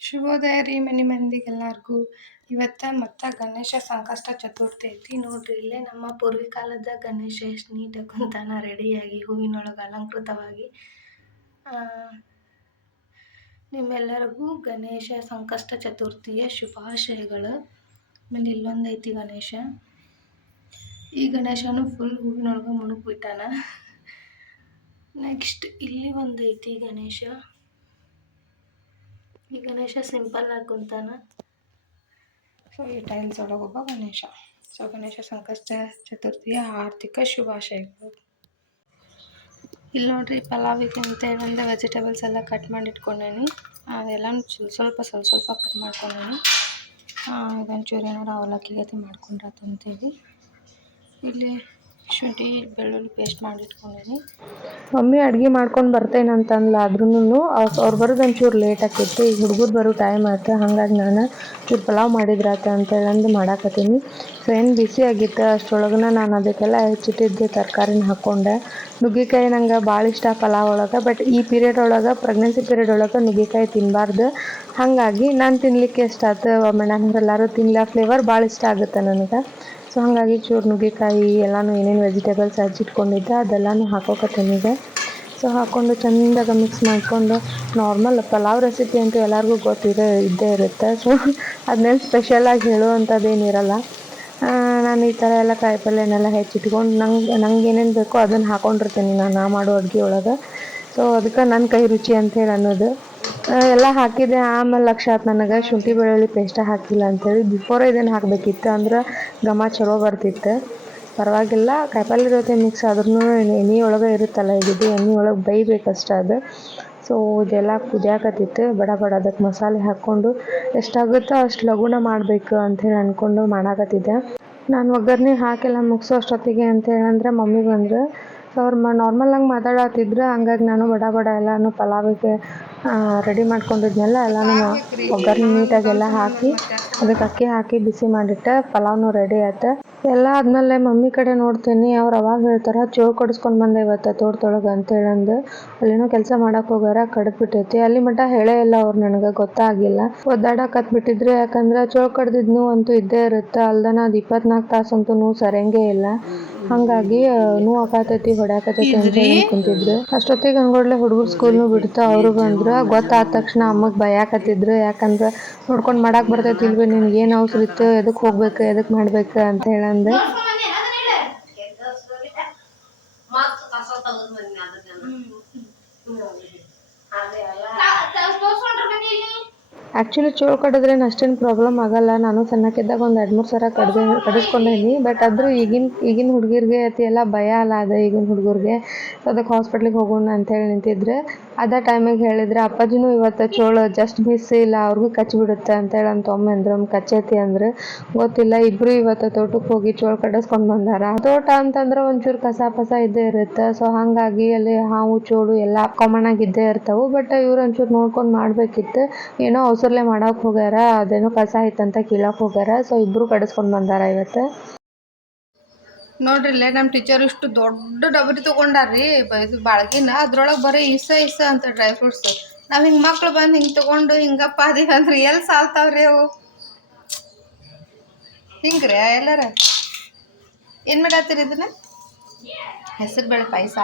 ಶುಭೋದಯ ರೀ ಮನೆ ಮಂದಿಗೆಲ್ಲರಿಗೂ. ಇವತ್ತು ಮತ್ತು ಗಣೇಶ ಸಂಕಷ್ಟ ಚತುರ್ಥಿ ಐತಿ ನೋಡ್ರಿ, ಇಲ್ಲೇ ನಮ್ಮ ಪೂರ್ವಿಕಾಲದ ಗಣೇಶ ಎಷ್ಟು ನೀಟಾಗಿ ಕುಂತಾನ ರೆಡಿಯಾಗಿ ಹೂವಿನೊಳಗೆ ಅಲಂಕೃತವಾಗಿ ನಿಮ್ಮೆಲ್ಲರಿಗೂ ಗಣೇಶ ಸಂಕಷ್ಟ ಚತುರ್ಥಿಯ ಶುಭಾಶಯಗಳು. ಆಮೇಲೆ ಇಲ್ಲೊಂದು ಐತಿ ಗಣೇಶ. ಈ ಗಣೇಶನು ಫುಲ್ ಹೂವಿನೊಳಗೆ ಮುಳುಗ್ಬಿಟ್ಟಾನ ನೆಕ್ಸ್ಟ್ ಇಲ್ಲಿ ಒಂದು ಐತಿ ಗಣೇಶ. ಈ ಗಣೇಶ ಸಿಂಪಲ್ ಆಗಿ ಕುಂತಾನ ಸೊ ಈ ಟೈಲ್ಸ್ ಒಳಗೆ ಒಬ್ಬ ಗಣೇಶ. ಸೊ ಗಣೇಶ ಸಂಕಷ್ಟ ಚತುರ್ಥಿಯ ಆರ್ಥಿಕ ಶುಭಾಶಯಗಳು. ಇಲ್ಲಿ ನೋಡ್ರಿ, ಪಲಾವಿಗೆ ಅಂತ ಒಂದು ವೆಜಿಟೇಬಲ್ಸ್ ಎಲ್ಲ ಕಟ್ ಮಾಡಿ ಇಟ್ಕೊಂಡೇನಿ ಅದೆಲ್ಲ ಸ್ವಲ್ಪ ಸ್ವಲ್ಪ ಸ್ವಲ್ಪ ಕಟ್ ಮಾಡ್ಕೊಂಡೇನಿ. ಒಂಚೂರು ಏನಾರು ಮಾಡ್ಕೊಂಡ್ರೆ ಅಂತೇಳಿ ಇಲ್ಲಿ ಶುಂಠಿ, ಬೆಳ್ಳುಳ್ಳಿ ಪೇಸ್ಟ್ ಮಾಡಿ ಇಟ್ಕೊಂಡೇನಿ. ಮಮ್ಮಿ ಅಡುಗೆ ಮಾಡ್ಕೊಂಡು ಬರ್ತೇನೆ ಅಂತಂದ್ಲ ಆದ್ರೂ ಅವ್ರು ಬರೋದು ಒಂಚೂರು ಲೇಟ್ ಆಕೈತಿ, ಈಗ ಹುಡುಗರು ಬರೋ ಟೈಮ್ ಆಯ್ತು ಹಾಗಾಗಿ ನಾನು ಚೂರು ಪಲಾವ್ ಮಾಡಿದ್ರಾತ ಅಂತೇಳಿ ಅಂದು ಮಾಡಾಕತ್ತೀನಿ. ಸೊ ಏನು ಬಿಸಿ ಆಗಿತ್ತು ಅಷ್ಟರೊಳಗನ ನಾನು ಅದಕ್ಕೆಲ್ಲ ಹೆಚ್ಚಿಟ್ಟಿದ್ದೆ ತರಕಾರಿನ ಹಾಕ್ಕೊಂಡೆ ನುಗ್ಗೆಕಾಯಿ ನಂಗೆ ಭಾಳ ಇಷ್ಟ ಪಲಾವ್ ಒಳಗೆ ಬಟ್ ಈ ಪೀರಿಯಡ್ ಒಳಗೆ ಪ್ರೆಗ್ನೆನ್ಸಿ ಪೀರಿಯಡ್ ಒಳಗೆ ನುಗ್ಗೆಕಾಯಿ ತಿನ್ನಬಾರ್ದು ಹಾಗಾಗಿ ನಾನು ತಿನ್ನಲಿಕ್ಕೆ ಇಷ್ಟ ಆಯ್ತು ಮೇಡಮ್ ಎಲ್ಲರೂ ತಿನ್ನಲ ಫ್ಲೇವರ್ ಭಾಳ ಇಷ್ಟ ಆಗುತ್ತೆ ನನಗೆ. ಸೊ ಹಾಗಾಗಿ ಚೂರು ನುಗ್ಗೆಕಾಯಿ ಎಲ್ಲನೂ ಏನೇನು ವೆಜಿಟೇಬಲ್ಸ್ ಹಚ್ಚಿಟ್ಕೊಂಡಿದ್ದೆ ಅದೆಲ್ಲನೂ ಹಾಕೋಕತ್ತೀನಿ ಈಗ. ಸೊ ಹಾಕ್ಕೊಂಡು ಚೆಂದಾಗ ಮಿಕ್ಸ್ ಮಾಡಿಕೊಂಡು ನಾರ್ಮಲ್ ಪಲಾವ್ ರೆಸಿಪಿ ಅಂತೂ ಎಲ್ಲರಿಗೂ ಗೊತ್ತಿದೆ ಇದ್ದೇ ಇರುತ್ತೆ. ಸೊ ಅದನ್ನೇನು ಸ್ಪೆಷಲಾಗಿ ಹೇಳುವಂಥದ್ದೇನಿರಲ್ಲ ನಾನು ಈ ಥರ ಎಲ್ಲ ಕಾಯಿಪಲ್ಯನೆಲ್ಲ ಹೆಚ್ಚಿಟ್ಕೊಂಡು ನಂಗೆ ನಂಗೆ ಏನೇನು ಬೇಕೋ ಅದನ್ನು ಹಾಕೊಂಡಿರ್ತೀನಿ ನಾನು ನಾ ಮಾಡೋ ಅಡುಗೆ ಒಳಗೆ. ಸೊ ಅದಕ್ಕೆ ನನ್ನ ಕೈ ರುಚಿ ಅಂತೇಳಿ ಅನ್ನೋದು. ಆ, ಎಲ್ಲ ಹಾಕಿದೆ. ಆಮೇಲೆ ಲಕ್ಷ ಆತು ನನಗೆ ಶುಂಠಿ ಬೆಳ್ಳುಳ್ಳಿ ಪೇಸ್ಟ ಹಾಕಿಲ್ಲ ಅಂತೇಳಿ ಬಿಫೋರ್ ಇದನ್ನು ಹಾಕಬೇಕಿತ್ತು ಅಂದ್ರೆ ಘಮ ಚಲೋ ಬರ್ತಿತ್ತು. ಪರವಾಗಿಲ್ಲ, ಕಾಯಿಪಲ್ಲೆ ಜೊತೆ ಮಿಕ್ಸ್ ಆದ್ರೂ ಎಣ್ಣೆ ಒಳಗೆ ಇರುತ್ತಲ್ಲ ಇದು ಎಣ್ಣೆ ಒಳಗೆ ಬೈಬೇಕಷ್ಟ ಅದು. ಸೊ ಇದೆಲ್ಲ ಕುದಿಯಾಕತ್ತಿತ್ತು. ಬಡ ಬಡ ಅದಕ್ಕೆ ಮಸಾಲೆ ಹಾಕ್ಕೊಂಡು ಎಷ್ಟಾಗುತ್ತೋ ಅಷ್ಟು ಲಘುನ ಮಾಡಬೇಕು ಅಂಥೇಳಿ ಅಂದ್ಕೊಂಡು ಮಾಡಾಕತ್ತಿದ್ದೆ. ನಾನು ಒಗ್ಗರಣೆ ಹಾಕೆಲ್ಲ ಮುಗಿಸೋ ಅಷ್ಟೊತ್ತಿಗೆ ಅಂತೇಳಿ ಅಂದ್ರೆ ಮಮ್ಮಿ ಬಂದರು. ಸೊ ಅವ್ರು ಮ ನಾರ್ಮಲಾಗಿ ಮಾತಾಡತ್ತಿದ್ರು ಹಂಗಾಗಿ ನಾನು ಬಡ ಬಡ ಎಲ್ಲನೂ ಪಲಾವಿಗೆ ರೆಡಿ ಮಾಡ್ಕೊಂಡಿದ್ನೆಲ್ಲ ಎಲ್ಲನೂ ಒಗ್ಗರಣೆ ನೀಟಾಗೆಲ್ಲ ಹಾಕಿ ಅದಕ್ಕೆ ಅಕ್ಕಿ ಹಾಕಿ ಬಿಸಿ ಮಾಡಿಟ್ಟೆ, ಪಲಾವ್ನು ರೆಡಿ ಆಯ್ತು. ಎಲ್ಲ ಆದ್ಮೇಲೆ ಮಮ್ಮಿ ಕಡೆ ನೋಡ್ತೀನಿ, ಅವ್ರು ಅವಾಗ ಹೇಳ್ತಾರೆ ಚೋ ಕೊಡಿಸ್ಕೊಂಡು ಬಂದೆ ಇವತ್ತು ತೋಟದೊಳಗೆ ಅಂತೇಳಿ ಅಂದು ಅಲ್ಲೇನೋ ಕೆಲಸ ಮಾಡಕ್ಕೆ ಹೋಗಾರ ಕಡ್ದುಬಿಟ್ಟೈತಿ. ಅಲ್ಲಿ ಮಟ್ಟ ಹೇಳೇ ಇಲ್ಲ ಅವ್ರು ನನಗೆ, ಗೊತ್ತಾಗಿಲ್ಲ. ಒದ್ದಾಡಕತ್ ಬಿಟ್ಟಿದ್ರು ಯಾಕಂದ್ರೆ ಚೋ ಕಡ್ದಿದ್ನು ಅಂತೂ ಇದ್ದೇ ಇರುತ್ತೆ, ಅಲ್ದನ ಅದು ಇಪ್ಪತ್ನಾಲ್ಕು ತಾಸು ಅಂತೂ ನೋವು ಸರಿಯಂಗೇ ಇಲ್ಲ. ಹಂಗಾಗಿ ನೋವು ಆಕತೈತಿ ಹೊಡ್ಯಾಕತೈತಿ ಅಂತ ಕುಂತಿದ್ರು. ಅಷ್ಟೊತ್ತಿಗೆ ಹಂಗೋಡ್ಲೆ ಹುಡುಗರು ಸ್ಕೂಲ್ನು ಬಿಡ್ತು. ಅವರು ಬಂದ್ರು. ಗೊತ್ತಾದ ತಕ್ಷಣ ಅಮ್ಮಗೆ ಭಯಾಕತ್ತಿದ್ರು ಯಾಕಂದ್ರೆ ನೋಡ್ಕೊಂಡು ಮಾಡಕ್ ಬರ್ತೈತಿ ಇಲ್ವೇ ನಿನ್ಗೆ ಏನು ಅವಸರ ಇತ್ತು ಎದಕ್ಕೆ ಹೋಗ್ಬೇಕು ಎದಕ್ಕೆ ಮಾಡ್ಬೇಕು ಅಂತ ಹೇಳಂದೆ. ಆ್ಯಕ್ಚುಲಿ ಚೋಳು ಕಡಿದ್ರೆ ಅಷ್ಟೇನು ಪ್ರಾಬ್ಲಮ್ ಆಗಲ್ಲ. ನಾನು ಸಣ್ಣಕ್ಕಿದ್ದಾಗ ಒಂದು ಎರಡು ಮೂರು ಸಲ ಕಡ್ದು ಕಡಿಸ್ಕೊಂಡೇನಿ. ಬಟ್ ಆದರೂ ಈಗಿನ ಈಗಿನ ಹುಡುಗಿರ್ಗೆ ಅತಿ ಎಲ್ಲ ಭಯ ಅಲ್ಲ ಅದು ಈಗಿನ ಹುಡುಗರಿಗೆ. ಸೊ ಅದಕ್ಕೆ ಹಾಸ್ಪಿಟ್ಲಿಗೆ ಹೋಗೋಣ ಅಂತೇಳಿ ನಿಂತಿದ್ರೆ ಅದೇ ಟೈಮಿಗೆ ಹೇಳಿದ್ರೆ, ಅಪ್ಪಾಜಿನೂ ಇವತ್ತು ಚೋಳು ಜಸ್ಟ್ ಬಿಸಿ ಇಲ್ಲ, ಅವ್ರಿಗೂ ಕಚ್ಚಿಬಿಡುತ್ತೆ ಅಂತೇಳಿ ಅಂತ ಒಮ್ಮೆ ಅಂದ್ರೆ. ಒಮ್ಮೆ ಕಚ್ಚೈತಿ ಅಂದ್ರೆ, ಗೊತ್ತಿಲ್ಲ, ಇಬ್ರು ಇವತ್ತು ತೋಟಕ್ಕೆ ಹೋಗಿ ಚೋಳು ಕಡಿಸ್ಕೊಂಡು ಬಂದಾರ. ತೋಟ ಅಂತಂದ್ರೆ ಒಂಚೂರು ಕಸ ಪಸ ಇದ್ದೇ ಇರುತ್ತೆ. ಸೊ ಹಾಗಾಗಿ ಅಲ್ಲಿ ಹಾವು, ಚೋಳು ಎಲ್ಲ ಕಾಮನ್ ಆಗಿ ಇದ್ದೇ ಇರ್ತಾವು. ಬಟ್ ಇವ್ರು ಒಂಚೂರು ನೋಡ್ಕೊಂಡು ಮಾಡ್ಬೇಕಿತ್ತು. ಏನೋ ಅವಸರ್ಲೆ ಮಾಡಕ್ಕೆ ಹೋಗ್ಯಾರ, ಅದೇನೋ ಕಸ ಐತಂತ ಕೀಳಕ್ಕೆ ಹೋಗ್ಯಾರ. ಸೊ ಇಬ್ರು ಕಡಿಸ್ಕೊಂಡು ಬಂದಾರ ಇವತ್ತು. ನೋಡ್ರಿ ಇಲ್ಲೇ ನಮ್ಮ ಟೀಚರ್ ಇಷ್ಟು ದೊಡ್ಡ ಡಬರಿ ತೊಗೊಂಡಾರ್ರಿ ಇದು ಬಾಳ್ಗಿನ. ಅದ್ರೊಳಗೆ ಬರೀ ಇಸ ಇಸ ಅಂತ ಡ್ರೈ ಫ್ರೂಟ್ಸ್ ನಾವು ಹಿಂಗೆ ಮಕ್ಳು ಬಂದು ಹಿಂಗೆ ತೊಗೊಂಡು ಹಿಂಗಪ್ಪ ಅದೀವಿ ಅಂದ್ರೆ ಎಲ್ಲಿ ಸಾಲ್ತಾವ್ರಿ ಅವು? ಹಿಂಗ್ರಿ ಎಲ್ಲಾರ? ಏನು ಮಾಡತ್ತೀರಿ ಇದನ್ನ? ಹೆಸರು ಬೇಳೆ ಪಾಯಸ.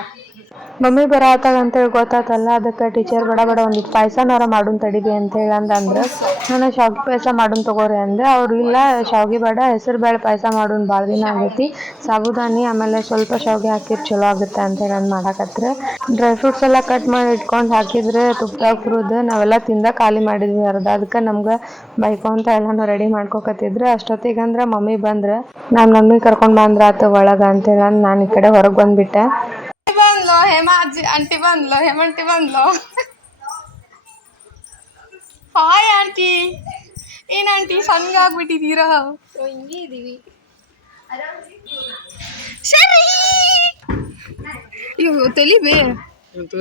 ಮಮ್ಮಿ ಬರತ್ತಾಳ ಅಂತೇಳಿ ಗೊತ್ತಾತಲ್ಲ, ಅದಕ್ಕೆ ಟೀಚರ್ ಬಡ ಬಡ ಒಂದಿಟ್ಟು ಪಾಯಸನಾರ ಮಾಡುನ್ ತಡಿಬಿ ಅಂತೇಳಿ ಅಂದಂದ್ರೆ. ನಾನು ಶಾವಿಗೆ ಪಾಯಸ ಮಾಡೋನ್ ತಗೋರಿ ಅಂದೆ. ಅವ್ರು ಇಲ್ಲ, ಶಾವಿಗೆ ಬೇಡ, ಹೆಸರು ಬೇಳೆ ಪಾಯಸ ಮಾಡೋನ್ ಭಾಳ ದಿನ ಆಗೈತಿ. ಸಾಬುದಾನಿ, ಆಮೇಲೆ ಸ್ವಲ್ಪ ಶಾವಿಗೆ ಹಾಕಿದ್ರೆ ಚಲೋ ಆಗುತ್ತೆ ಅಂತೇಳಿ ನಾನು ಮಾಡಾಕತ್ರೆ. ಡ್ರೈ ಫ್ರೂಟ್ಸ್ ಎಲ್ಲ ಕಟ್ ಮಾಡಿ ಇಟ್ಕೊಂಡು ಹಾಕಿದ್ರೆ ತುಪ್ಪದಾಗ ಹುರಿದು ನಾವೆಲ್ಲ ತಿಂದ ಖಾಲಿ ಮಾಡಿದ್ವಿ ಅರ್ಧ. ಅದಕ್ಕೆ ನಮ್ಗೆ ಬೈಕೊಂತ ಎಲ್ಲಾನು ರೆಡಿ ಮಾಡ್ಕೋಕತ್ತಿದ್ರೆ. ಅಷ್ಟೊತ್ತಿಗೆ ಅಂದ್ರೆ ಮಮ್ಮಿ ಬಂದ್ರೆ, ನಾನು ಮಮ್ಮಿ ಕರ್ಕೊಂಡು ಬಂದ್ರ ಆತ ಒಳಗೆ ಅಂತೇಳಿ ಅಂದ್ ನಾನು ಈ ಕಡೆ ಹೊರಗೆ ಬಂದ್ಬಿಟ್ಟೆ ಬಂದ್ಲು ಹೇಮ ಅಜ್ಜಿ ಆಂಟಿ ಬಂದ್ಲು ಹೇಮಂಟಿ ಬಂದ್ಲು ಹಾಯ್ ಆಂಟಿ ಏನ್ ಆಂಟಿ ಸಣ್ಣ ಆಗ್ಬಿಟ್ಟಿದ್ದೀರಾ ಹಿಂಗೆ ಇದೀವಿ ಸರಿ ಅಯ್ಯೋ ತಲಿ ಬೇ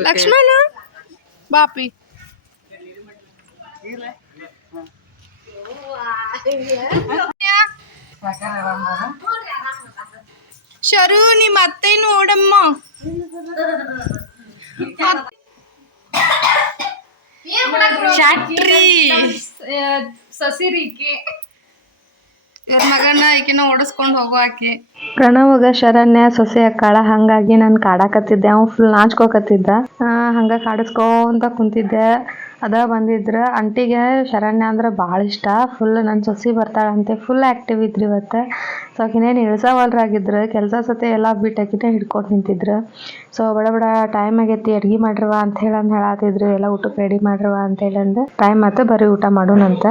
ಲಕ್ಷ್ಮಣ ಬಾಪಿ ಶರು ನಿಮ್ಮ ಅತ್ತೆ ನೋಡಮ್ಮ. ಶಾಟ್ರಿ. ಸಸಿರಿಕೆ. ಇವ್ರ ಮಗನ ಈಕಿನ ಓಡಿಸ್ಕೊಂಡು ಹೋಗೋ ಆಕಿ. ಪ್ರಣವಾಗ ಶರಣ್ಯ ಸೊಸೆ ಅಕ್ಕಾಳ ಹಂಗಾಗಿ ನಾನು ಕಾಡಾಕತ್ತಿದ್ದೆ. ಅವ್ನು ಫುಲ್ ನಾಚ್ಕೋಕತ್ತಿದ್ದ. ಹಂಗ ಕಾಡಿಸ್ಕೊಂತ ಕುಂತಿದ್ದೆ. ಅದ ಬಂದಿದ್ರ ಅಂಟಿಗೆ ಶರಣ್ಯ ಅಂದ್ರೆ ಭಾಳ ಇಷ್ಟ. ಫುಲ್ ನನ್ನ ಸೊಸಿ ಬರ್ತಾಳಂತೆ ಫುಲ್ ಆ್ಯಕ್ಟಿವ್ ಇದ್ರಿ ಇವತ್ತು. ಸೊ ಆಕಿನೇನು ಇಳಿಸವಲ್ರಾಗಿದ್ರು ಕೆಲಸ ಸತೆ ಎಲ್ಲ ಬಿಟ್ಟಾಕಿನೇ ಹಿಡ್ಕೊಂಡು ನಿಂತಿದ್ರು. ಸೊ ಬಡ ಬಡ ಟೈಮ್ ಆಗೈತಿ, ಅಡ್ಗೆ ಮಾಡ್ರವ ಅಂತ ಹೇಳಿ ಅಂದ್ ಹೇಳತ್ತಿದ್ರು ಎಲ್ಲ ಊಟಕ್ಕೆ ರೆಡಿ ಮಾಡ್ರವ ಅಂತ ಹೇಳಿ ಅಂದೆ. ಟೈಮ್ ಆತು ಬರೀ ಊಟ ಮಾಡೋಣಂತ.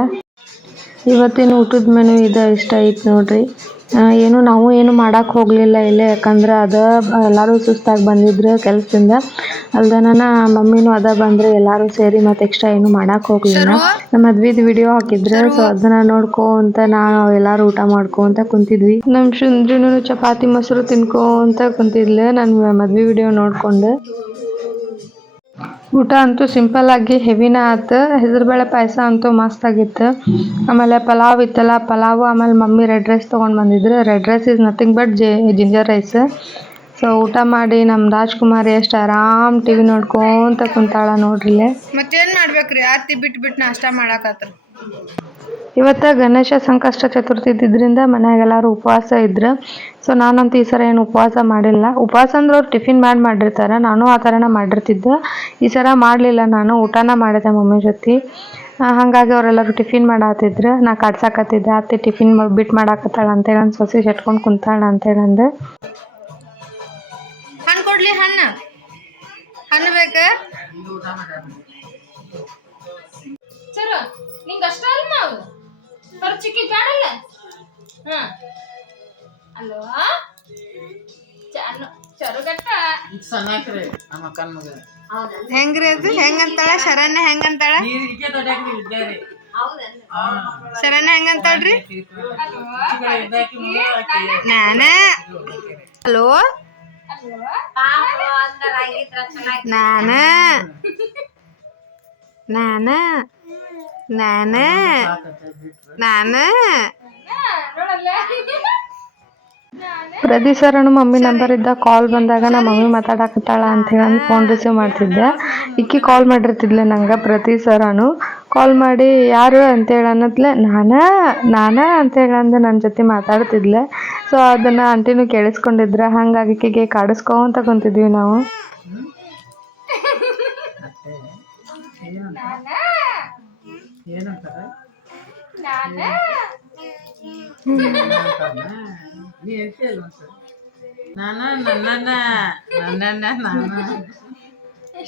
ಇವತ್ತಿನ ಊಟದ ಮೆನು ಇದು ಇಷ್ಟ ಐತೆ ನೋಡ್ರಿ. ಏನು ನಾವು ಏನು ಮಾಡಕ್ಕೆ ಹೋಗಲಿಲ್ಲ ಇಲ್ಲೇ, ಯಾಕಂದ್ರೆ ಅದು ಎಲ್ಲರೂ ಸುಸ್ತಾಗಿ ಬಂದಿದ್ರು ಕೆಲಸದಿಂದ. ಅಲ್ದನ ಮಮ್ಮಿನೂ ಅದ ಬಂದ್ರೆ ಎಲ್ಲರೂ ಸೇರಿ ಮತ್ತೆ ಎಕ್ಸ್ಟ್ರಾ ಏನು ಮಾಡಕ್ಕೆ ಹೋಗ್ಲಿಲ್ಲ. ನಮ್ಮ ಮದ್ವಿದ್ ವಿಡಿಯೋ ಹಾಕಿದ್ರು ಸೊ ಅದನ್ನ ನೋಡ್ಕೊಂತ ನಾವು ಎಲ್ಲಾರು ಊಟ ಮಾಡ್ಕೊಂತ ಕುಂತಿದ್ವಿ. ನಮ್ಮ ಶುಂಜುನು ಚಪಾತಿ ಮೊಸರು ತಿನ್ಕೊಂತ ಕುಂತಿದ್ಲೆ. ನನ್ನ ಮದ್ವೆ ವಿಡಿಯೋ ನೋಡ್ಕೊಂಡು. ಊಟ ಅಂತೂ ಸಿಂಪಲ್ ಆಗಿ ಹೆವಿನ ಆತು. ಹೆಸರುಬೇಳೆ ಪಾಯಸ ಅಂತೂ ಮಸ್ತ್ ಆಗಿತ್ತು. ಆಮೇಲೆ ಪಲಾವ್ ಇತ್ತಲ್ಲ ಪಲಾವ್ ಆಮೇಲೆ ಮಮ್ಮಿ ರೆಡ್ ರೈಸ್ ತೊಗೊಂಡು ಬಂದಿದ್ರು. Red rice is nothing but J ginger rice so ಊಟ ಮಾಡಿ ನಮ್ಮ ರಾಜ್ಕುಮಾರ್ ಎಷ್ಟು ಆರಾಮ್ ಟಿವಿ ನೋಡ್ಕೊಂತ ಕುಂತಾಳ ನೋಡ್ರಿಲೆ ಮತ್ತೇನ್ ಮಾಡ್ಬೇಕ್ರಿ? ಆತಿ ಬಿಟ್ಟು ಬಿಟ್ಟು ನಾಷ್ಟ ಮಾಡಾಕತ್ರ. ಇವತ್ತ ಗಣೇಶ ಸಂಕಷ್ಟ ಚತುರ್ಥಿ ಇದ್ದಿದ್ರಿಂದ ಮನ್ಯಾಗೆಲ್ಲರೂ ಉಪವಾಸ ಇದ್ರು. ಸೊ ನಾನಂತೂ ಈ ಸಲ ಏನು ಉಪವಾಸ ಮಾಡಿಲ್ಲ. ಉಪವಾಸ ಅಂದ್ರೆ ಅವ್ರು ಟಿಫಿನ್ ಮಾಡಿ ಮಾಡಿರ್ತಾರೆ. ನಾನು ಆ ಥರನ ಮಾಡಿರ್ತಿದ್ದೆ. ಈ ಸಲ ಮಾಡಲಿಲ್ಲ ನಾನು. ಊಟನ ಮಾಡಿದೆ ಮಮ್ಮಿ ಜೊತೆ. ಹಾಗಾಗಿ ಅವರೆಲ್ಲರೂ ಟಿಫಿನ್ ಮಾಡಾತಿದ್ರು. ನಾ ಕಟ್ಸಾಕತ್ತಿದ್ದೆ ಅತ್ತೆ ಟಿಫಿನ್ ಬಿಟ್ಟು ಮಾಡಾಕತ್ತಾಳ ಅಂತೇಳಿ ನನ್ನ ಸೊಸಿ ಶೆಟ್ಕೊಂಡು ಕುಂತಾಳ ಅಂತೇಳಿ ಅಂದೆ. ಕೊಡ್ಲಿ ಹಣ್ಣು. ಹಣ್ಣು ಬೇಕ? ಚಲೋ. ನಿಂಗೆ ಅಷ್ಟ ಅಲ್ಲ ನಾವು ಖರ್ಚಿಗೆ ಬೇಡಲ್ಲ ಹಾ. ಅಲ್ವಾ ಚನ್ನು ಚರುಗಟ್ಟ ಸಣ್ಣಕ್ರಿ ನಮ್ಮ ಅಕ್ಕನ ಮಗ. ಹೆಂಗ್ರಿ ಅದು? ಹೆಂಗಂತಾಳ? ಶರಣ್ಯ ಹೆಂಗಂತಾಳ? ಶರಣ್ಯ ಹೆಂಗಂತಾಳ್ರಿ? ನಾನ? ಹಲೋ? ನಾನ. ನಾನ. ನಾನ. ನಾನ. ಪ್ರತಿ ಸರನು ಮಮ್ಮಿ ನಂಬರ್ ಇದ್ದ ಕಾಲ್ ಬಂದಾಗ ನಮ್ಮ ಮಮ್ಮಿ ಮಾತಾಡಕತ್ತಾಳ ಅಂತ ಹೇಳಿ ಫೋನ್ ರಿಸೀವ್ ಮಾಡ್ತಿದ್ದೆ. ಇಕ್ಕಿ ಕಾಲ್ ಮಾಡಿರ್ತಿದ್ಲೆ ನಂಗೆ ಪ್ರತಿ ಸರನು ಕಾಲ್ ಮಾಡಿ, ಯಾರು ಅಂತೇಳಿ ಅನ್ನತ್ಲೆ ನಾನಾ ನಾನಾ ಅಂತೇಳಿ ಅಂದು ನನ್ನ ಜೊತೆ ಮಾತಾಡ್ತಿದ್ಲೆ. ಸೊ ಅದನ್ನು ಆಂಟಿನೂ ಕೇಳಿಸ್ಕೊಂಡಿದ್ರೆ. ಹಂಗಾಗಿ ಕಿಗೆ ಕಾಡಿಸ್ಕೊಂತ ಕುಂತಿದ್ವಿ ನಾವು.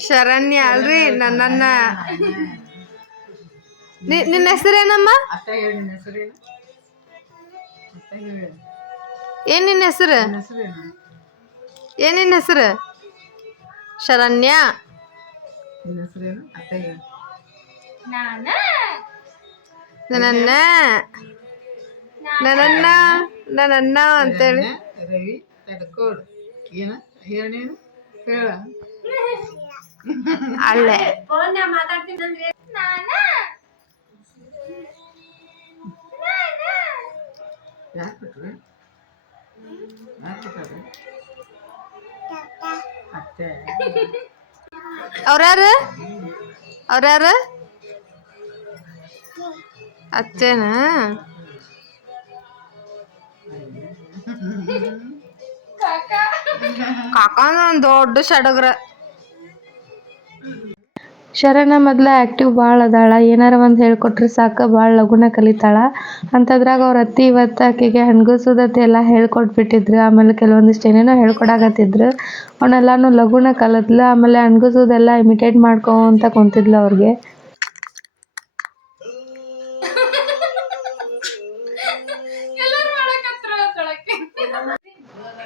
ಶರಣ್ಯ ಅಲ್ರಿ ನನ್ನನ್ನ. ನಿನ್ನ ಹೆಸರೇನಮ್ಮ? ಅಷ್ಟ ಹೇಳಿ ನಿನ್ನ ಹೆಸರೇನು ಏನು? ನಿನ್ನ ಹೆಸರು? ಏನು? ನಿನ್ನ ಹೆಸರು? ಶರಣ್ಯ. ನಿನ್ನ ಹೆಸರೇನು ಅಷ್ಟ ಹೇಳಿ. ನಾನ? ನನ್ನ ನನ್ನ ನನ್ನ ಅಂತೇಳಿ. ರವಿ ತಡ್ಕೋಡು. ಏನ? ಹೇಳ ನೀನು. ಹೇಳ. ಅಳ್ಳೆ. ನಾನ? ಯಾಕೆ ಬಿಟ್ರಿ? ಯಾಕೆ ಬಿಟ್ಟಾರೆ ಅತ್ತೆ. ಅವ್ರ್ಯಾರು? ಅವ್ರ್ಯಾರು? ಅಚ್ಚೇನಾ ಕಾಕ ದೊಡ್ಡ ಸಡಗ್ರ ಶರಣ ಮೊದ್ಲ ಆ್ಯಕ್ಟಿವ್ ಭಾಳ ಅದಾಳ. ಏನಾರ ಒಂದು ಹೇಳ್ಕೊಟ್ರೆ ಸಾಕು ಭಾಳ ಲಗೂನ ಕಲಿತಾಳ. ಅಂಥದ್ರಾಗ ಅವ್ರ ಅತ್ತಿ ಇವತ್ತು ಆಕೆಗೆ ಹಣ್ಗಸೋದತ್ತೆ ಎಲ್ಲ ಹೇಳ್ಕೊಟ್ಬಿಟ್ಟಿದ್ರು. ಆಮೇಲೆ ಕೆಲವೊಂದಿಷ್ಟು ಏನೇನೋ ಹೇಳ್ಕೊಡಾಕತ್ತಿದ್ರು. ಅವನ್ನೆಲ್ಲನೂ ಲಗೂನ ಕಲಿತ್ಲು. ಆಮೇಲೆ ಹಣ್ಗಸೋದೆಲ್ಲ ಇಮಿಟೇಟ್ ಮಾಡ್ಕೊಂತ ಕುಂತಿದ್ಲು ಅವ್ರಿಗೆ.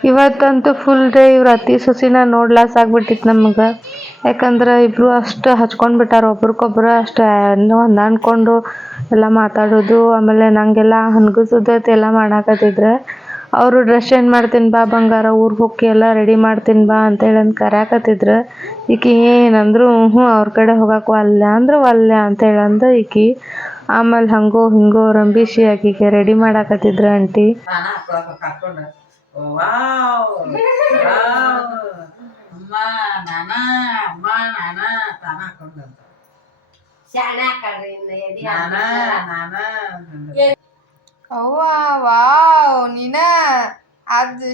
ಇವತ್ತಂತೂ ಫುಲ್ ಡೇ ಇವ್ರ ಅತ್ತಿ ಸೊಸಿನ ನೋಡ್ಲಾಸ್ ಆಗ್ಬಿಟ್ಟಿತ್ತು ನಮಗೆ. ಯಾಕಂದ್ರೆ ಇಬ್ಬರು ಅಷ್ಟು ಹಚ್ಕೊಂಡು ಬಿಟ್ಟಾರ, ಒಬ್ರಿಗೊಬ್ರು ಅಷ್ಟು ಹೊಂದಾಣ್ಕೊಂಡು ಎಲ್ಲ ಮಾತಾಡೋದು, ಆಮೇಲೆ ನಂಗೆಲ್ಲ ಹನ್ಗಸೋದು ಎಲ್ಲ ಮಾಡಾಕತ್ತಿದ್ರೆ, ಅವರು ಡ್ರೆಸ್ ಚೇಂಜ್ ಮಾಡ್ತೀನಿ ಬಾ ಬಂಗಾರ, ಊರಿಗೆ ಹೋಗಿ ಎಲ್ಲ ರೆಡಿ ಮಾಡ್ತೀನಿ ಬಾ ಅಂತೇಳಿ ಅಂದ್ ಕರ್ಯಾಕತ್ತಿದ್ರು, ಈಕಿ ಏನಂದ್ರು ಹ್ಞೂ ಅವ್ರ ಕಡೆ ಹೋಗಕ್ಕೆ ಒಲ್ಲೆ ಅಂದ್ರೆ ಒಲ್ಲೆ ಅಂತೇಳಿ ಅಂದು ಈಕಿ. ಆಮೇಲೆ ಹಂಗೋ ಹಿಂಗೋ ರಂಬಿಸಿ ಆಕಿಗೆ ರೆಡಿ ಮಾಡಾಕತ್ತಿದ್ರು ಆಂಟಿ. ನಾನ ಹಾಕೊಳಕ್ ಹಾಕೊಂಡ ವಾವ್ ವಾವ್ ಅಮ್ಮ ನಾನ ಅಮ್ಮ ನಾನ ತಾನ ಹಾಕೊಂಡಂತ ನಾನ ನಾನ ಅವ್ವ ವಾವ್ ನೀನ ಅದು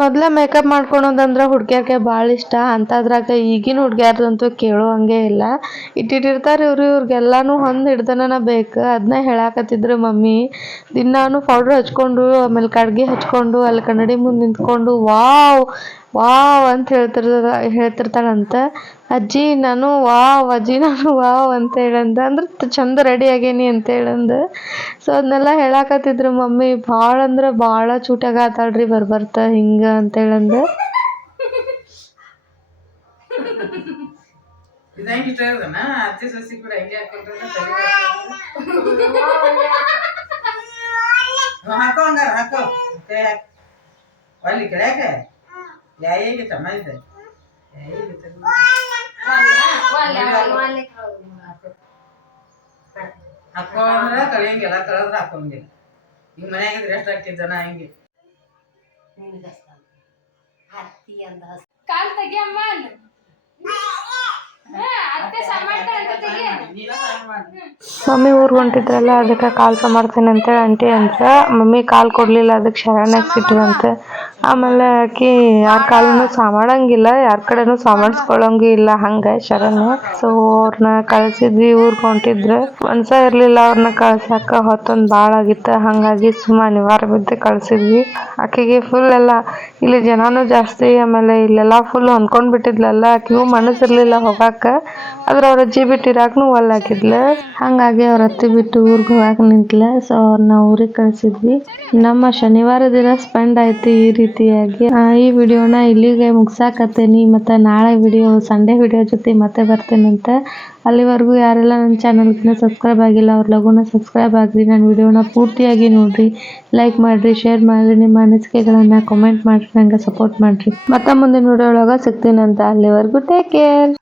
ಮೊದ್ಲ ಮೇಕಪ್ ಮಾಡ್ಕೊಳೋದಂದ್ರೆ ಹುಡುಗಿಯರಿಗೆ ಭಾಳ ಇಷ್ಟ. ಅಂಥದ್ರಾಗ ಈಗಿನ ಹುಡುಗಿಯರ್ದಂತೂ ಕೇಳೋ ಹಂಗೆ ಇಲ್ಲ. ಇಟ್ಟಿಟ್ಟಿರ್ತಾರೆ ಇವರು, ಇವ್ರಿಗೆಲ್ಲಾನು ಹೊಂದ್ ಹಿಡ್ದನ ಬೇಕು. ಅದನ್ನ ಹೇಳಾಕತ್ತಿದ್ರು ಮಮ್ಮಿ, ದಿನಾನು ಪೌಡ್ರ್ ಹಚ್ಕೊಂಡು, ಆಮೇಲೆ ಕಡ್ಗೆ ಹಚ್ಕೊಂಡು, ಅಲ್ಲಿ ಕನ್ನಡಿ ಮುಂದೆ ನಿಂತ್ಕೊಂಡು, ವಾವ್ ವಾವ್ ಅಂತ ಹೇಳ್ತಿರ್ತ ಹೇಳ್ತಿರ್ತಾಳಂತ. ಅಜ್ಜಿ ನಾನು ವಾವ್, ಅಜ್ಜಿ ನಾನು ವಾವ್ ಅಂತ ಹೇಳಂದ. ಅಂದ್ರೆ ಚಂದ ರೆಡಿ ಆಗೇನಿ ಅಂತ ಹೇಳಂದ. ಸೊ ಅದನ್ನೆಲ್ಲ ಹೇಳಾಕತ್ತಿದ್ರು ಮಮ್ಮಿ, ಭಾಳ ಅಂದ್ರೆ ಭಾಳ ಚೂಟಾಗ ಆತಾಳ್ರಿ ಬರ್ಬರ್ತ, ಹಿಂಗ ಅಂತ ಹೇಳಂದ. ಹಾಕೋ ಹಂಗಾರ, ಹಾಕೋ. ಕೈ ಅಲ್ಲಿ ಯಾಯಿಗೆ ಇದೆ ಯಾಯಿಗೆ ಹಾಕೋ ಅಂದ್ರೆ ಕಳಿಯಂಗಿಲ್ಲ ಕಳೆದ್ರೆ ಹಾಕೋಂಗಿಲ್ಲ ಈಗ ಮನ್ಯಾಗಿದ್ರೆ ಎಷ್ಟು ಹಾಕಿದ್ದಾನ ಹಂಗೆ ಕಾಲ್ ತೆಗಿಯಮ್ಮ ಅಂದ್. ಹಾ, ಅತ್ತೆ ಸಮಾಟ ಅಂತ ತೆಗಿ ನೀನ ಸಾಕು ಮಾಡಿ ಮಮ್ಮಿ ಊರ್ ಹೊಂಟಿದ್ರಲ್ಲ ಅದಕ್ಕೆ ಕಾಲ್ ಮಾಡ್ತೇನೆ ಅಂತ ಆಂಟಿ ಅಂತ ಮಮ್ಮಿ ಕಾಲ್ ಕೊಡ್ಲಿಲ್ಲ ಅದಕ್ಕೆ ಶರಣಾಗಿ ಸಿಟ್ರಂತೆ ಆಮೇಲೆ ಆಕಿ ಯಾರ ಕಾಲನು ಸಾಮಾಡಂಗಿಲ್ಲ ಯಾರ ಕಡೆನೂ ಸಾಮಾಡ್ಸ್ಕೊಳಂಗೂ ಇಲ್ಲ ಹಂಗ ಶರಣು. ಸೊ ಅವ್ರನ್ನ ಕಳ್ಸಿದ್ವಿ ಊರ್ಗೆ ಹೊಂಟಿದ್ರು. ಮನ್ಸ ಇರ್ಲಿಲ್ಲ ಅವ್ರನ್ನ ಕಳ್ಸಾಕ ಹೊತ್ತೊಂದು ಭಾಳ ಆಗಿತ್ತು. ಹಂಗಾಗಿ ಸುಮ್ಮ ಅನಿವಾರ್ಯ ಬಿದ್ದು ಕಳ್ಸಿದ್ವಿ. ಆಕೆಗೆ ಫುಲ್ ಎಲ್ಲ ಇಲ್ಲಿ ಜನನೂ ಜಾಸ್ತಿ ಆಮೇಲೆ ಇಲ್ಲೆಲ್ಲ ಫುಲ್ ಹೊಂದ್ಕೊಂಡ್ ಬಿಟ್ಟಿದ್ಲಲ್ಲ ಆಕಿಗೂ ಮನಸ್ಸಿರ್ಲಿಲ್ಲ ಹೋಗಾಕ ಆದ್ರೆ ಅವ್ರ ಅಜ್ಜಿ ಬಿಟ್ಟಿರಾಕನು ಇರಾಕ್ನು ಒಲ್ ಹಾಕಿದ್ಲ. ಹಂಗಾಗಿ ಅವ್ರ ಅತ್ತಿ ಬಿಟ್ಟು ಊರಿಗೆ ಹೋಗಾಕ ನಿಂತ್ಲ. ಸೊ ಅವ್ರನ್ನ ಊರಿಗೆ ಕಳಿಸಿದ್ವಿ. ನಮ್ಮ ಶನಿವಾರ ದಿನ ಸ್ಪೆಂಡ್ ಆಯ್ತು ಈ ರೀತಿಯಾಗಿ. ಈ ವಿಡಿಯೋನ ಇಲ್ಲಿಗೆ ಮುಗ್ಸಾಕತ್ತೇನಿ. ಮತ್ತೆ ನಾಳೆ ವಿಡಿಯೋ, ಸಂಡೇ ವಿಡಿಯೋ ಜೊತೆ ಮತ್ತೆ ಬರ್ತೇನಂತ ಅಲ್ಲಿವರೆಗೂ ಯಾರೆಲ್ಲ ನನ್ನ ಚಾನಲ್ಗಿನ ಸಬ್ಸ್ಕ್ರೈಬ್ ಆಗಿಲ್ಲ, ಅವ್ರ ಲಗೂನ ಸಬ್ಸ್ಕ್ರೈಬ್ ಆಗ್ರಿ. ನನ್ನ ವಿಡಿಯೋನ ಪೂರ್ತಿಯಾಗಿ ನೋಡ್ರಿ. ಲೈಕ್ ಮಾಡ್ರಿ ಶೇರ್ ಮಾಡ್ರಿ. ನಿಮ್ಮ ಅನಿಸಿಕೆಗಳನ್ನ ಕಾಮೆಂಟ್ ಮಾಡ್ರಿ. ನಂಗೆ ಸಪೋರ್ಟ್ ಮಾಡ್ರಿ. ಮತ್ತೆ ಮುಂದಿನ ವಿಡಿಯೋ ಒಳಗೆ ಸಿಗ್ತೀನಂತ ಅಲ್ಲಿವರೆಗೂ ಟೇಕ್ ಕೇರ್